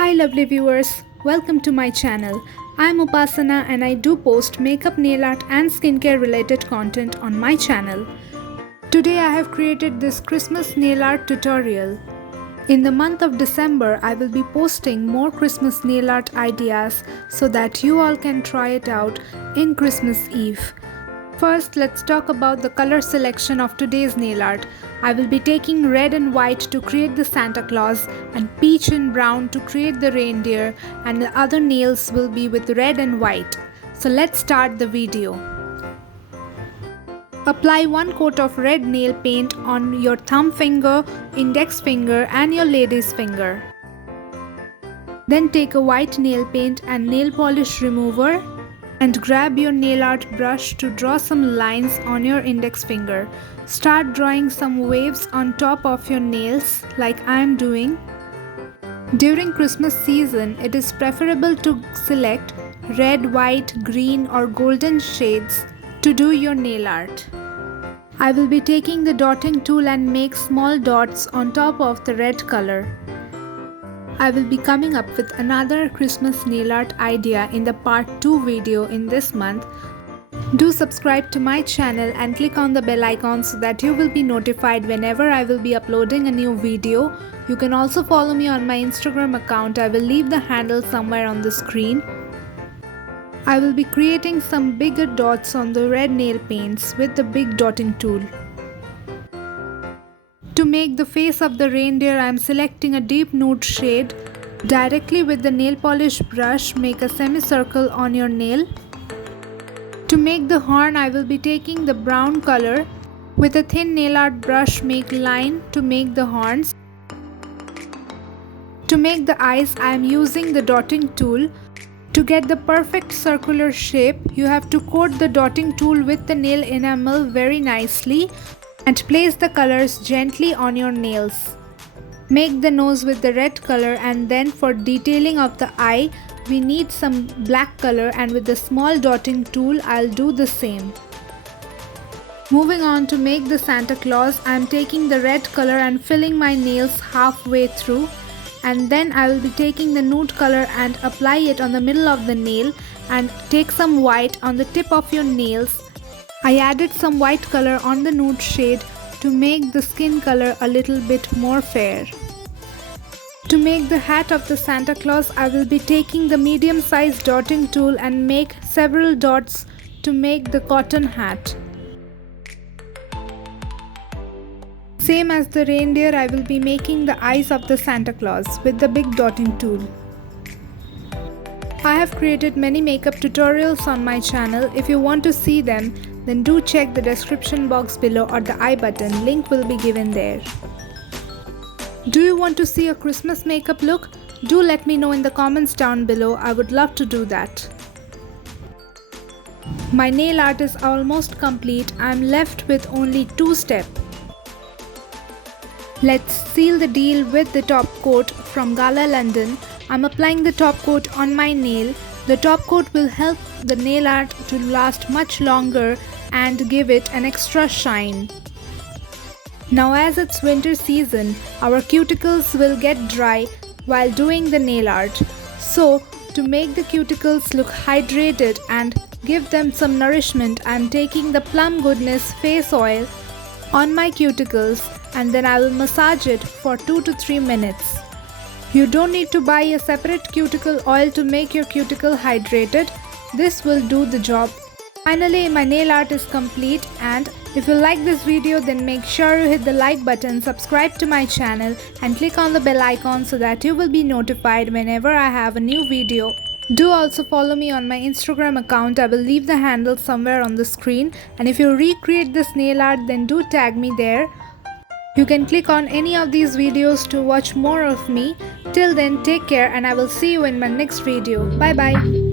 Hi lovely viewers, welcome to my channel. I'm Upasana and I do post makeup, nail art and skincare related content on my channel. Today I have created this Christmas nail art tutorial. In the month of December, I will be posting more Christmas nail art ideas so that you all can try it out in Christmas Eve. First, let's talk about the color selection of today's nail art. I will be taking red and white to create the Santa Claus and peach and brown to create the reindeer, and the other nails will be with red and white. So let's start the video. Apply 1 coat of red nail paint on your thumb finger, index finger and your lady's finger. Then take a white nail paint and nail polish remover and grab your nail art brush to draw some lines on your index finger. Start drawing some waves on top of your nails like I am doing. During Christmas season, it is preferable to select red, white, green or golden shades to do your nail art. I will be taking the dotting tool and make small dots on top of the red color. I will be coming up with another Christmas nail art idea in the part 2 video in this month. Do subscribe to my channel and click on the bell icon so that you will be notified whenever I will be uploading a new video. You can also follow me on my Instagram account. I will leave the handle somewhere on the screen. I will be creating some bigger dots on the red nail paints with the big dotting tool. To make the face of the reindeer, I am selecting a deep nude shade. Directly with the nail polish brush, make a semicircle on your nail. To make the horn, I will be taking the brown color. With a thin nail art brush, make line to make the horns. To make the eyes, I am using the dotting tool. To get the perfect circular shape, you have to coat the dotting tool with the nail enamel very nicely and place the colors gently on your nails. Make the nose with the red color, and then for detailing of the eye, we need some black color, and with the small dotting tool I'll do the same. Moving on to make the Santa Claus, I am taking the red color and filling my nails halfway through, and then I will be taking the nude color and apply it on the middle of the nail and take some white on the tip of your nails. I added some white color on the nude shade to make the skin color a little bit more fair. To make the hat of the Santa Claus, I will be taking the medium-sized dotting tool and make several dots to make the cotton hat. Same as the reindeer, I will be making the eyes of the Santa Claus with the big dotting tool. I have created many makeup tutorials on my channel. If you want to see them, then do check the description box below or the I button, link will be given there. Do you want to see a Christmas makeup look? Do let me know in the comments down below, I would love to do that. My nail art is almost complete, I am left with only 2 steps. Let's seal the deal with the top coat from Gala London. I'm applying the top coat on my nail. The top coat will help the nail art to last much longer and give it an extra shine. Now as it's winter season, our cuticles will get dry while doing the nail art. So to make the cuticles look hydrated and give them some nourishment, I'm taking the Plum Goodness face oil on my cuticles and then I will massage it for 2 to 3 minutes. You don't need to buy a separate cuticle oil to make your cuticle hydrated. This will do the job. Finally, my nail art is complete, and if you like this video, then make sure you hit the like button, subscribe to my channel and click on the bell icon so that you will be notified whenever I have a new video. Do also follow me on my Instagram account. I will leave the handle somewhere on the screen, and if you recreate this nail art, then do tag me there. You can click on any of these videos to watch more of me. Till then, take care and I will see you in my next video. Bye bye.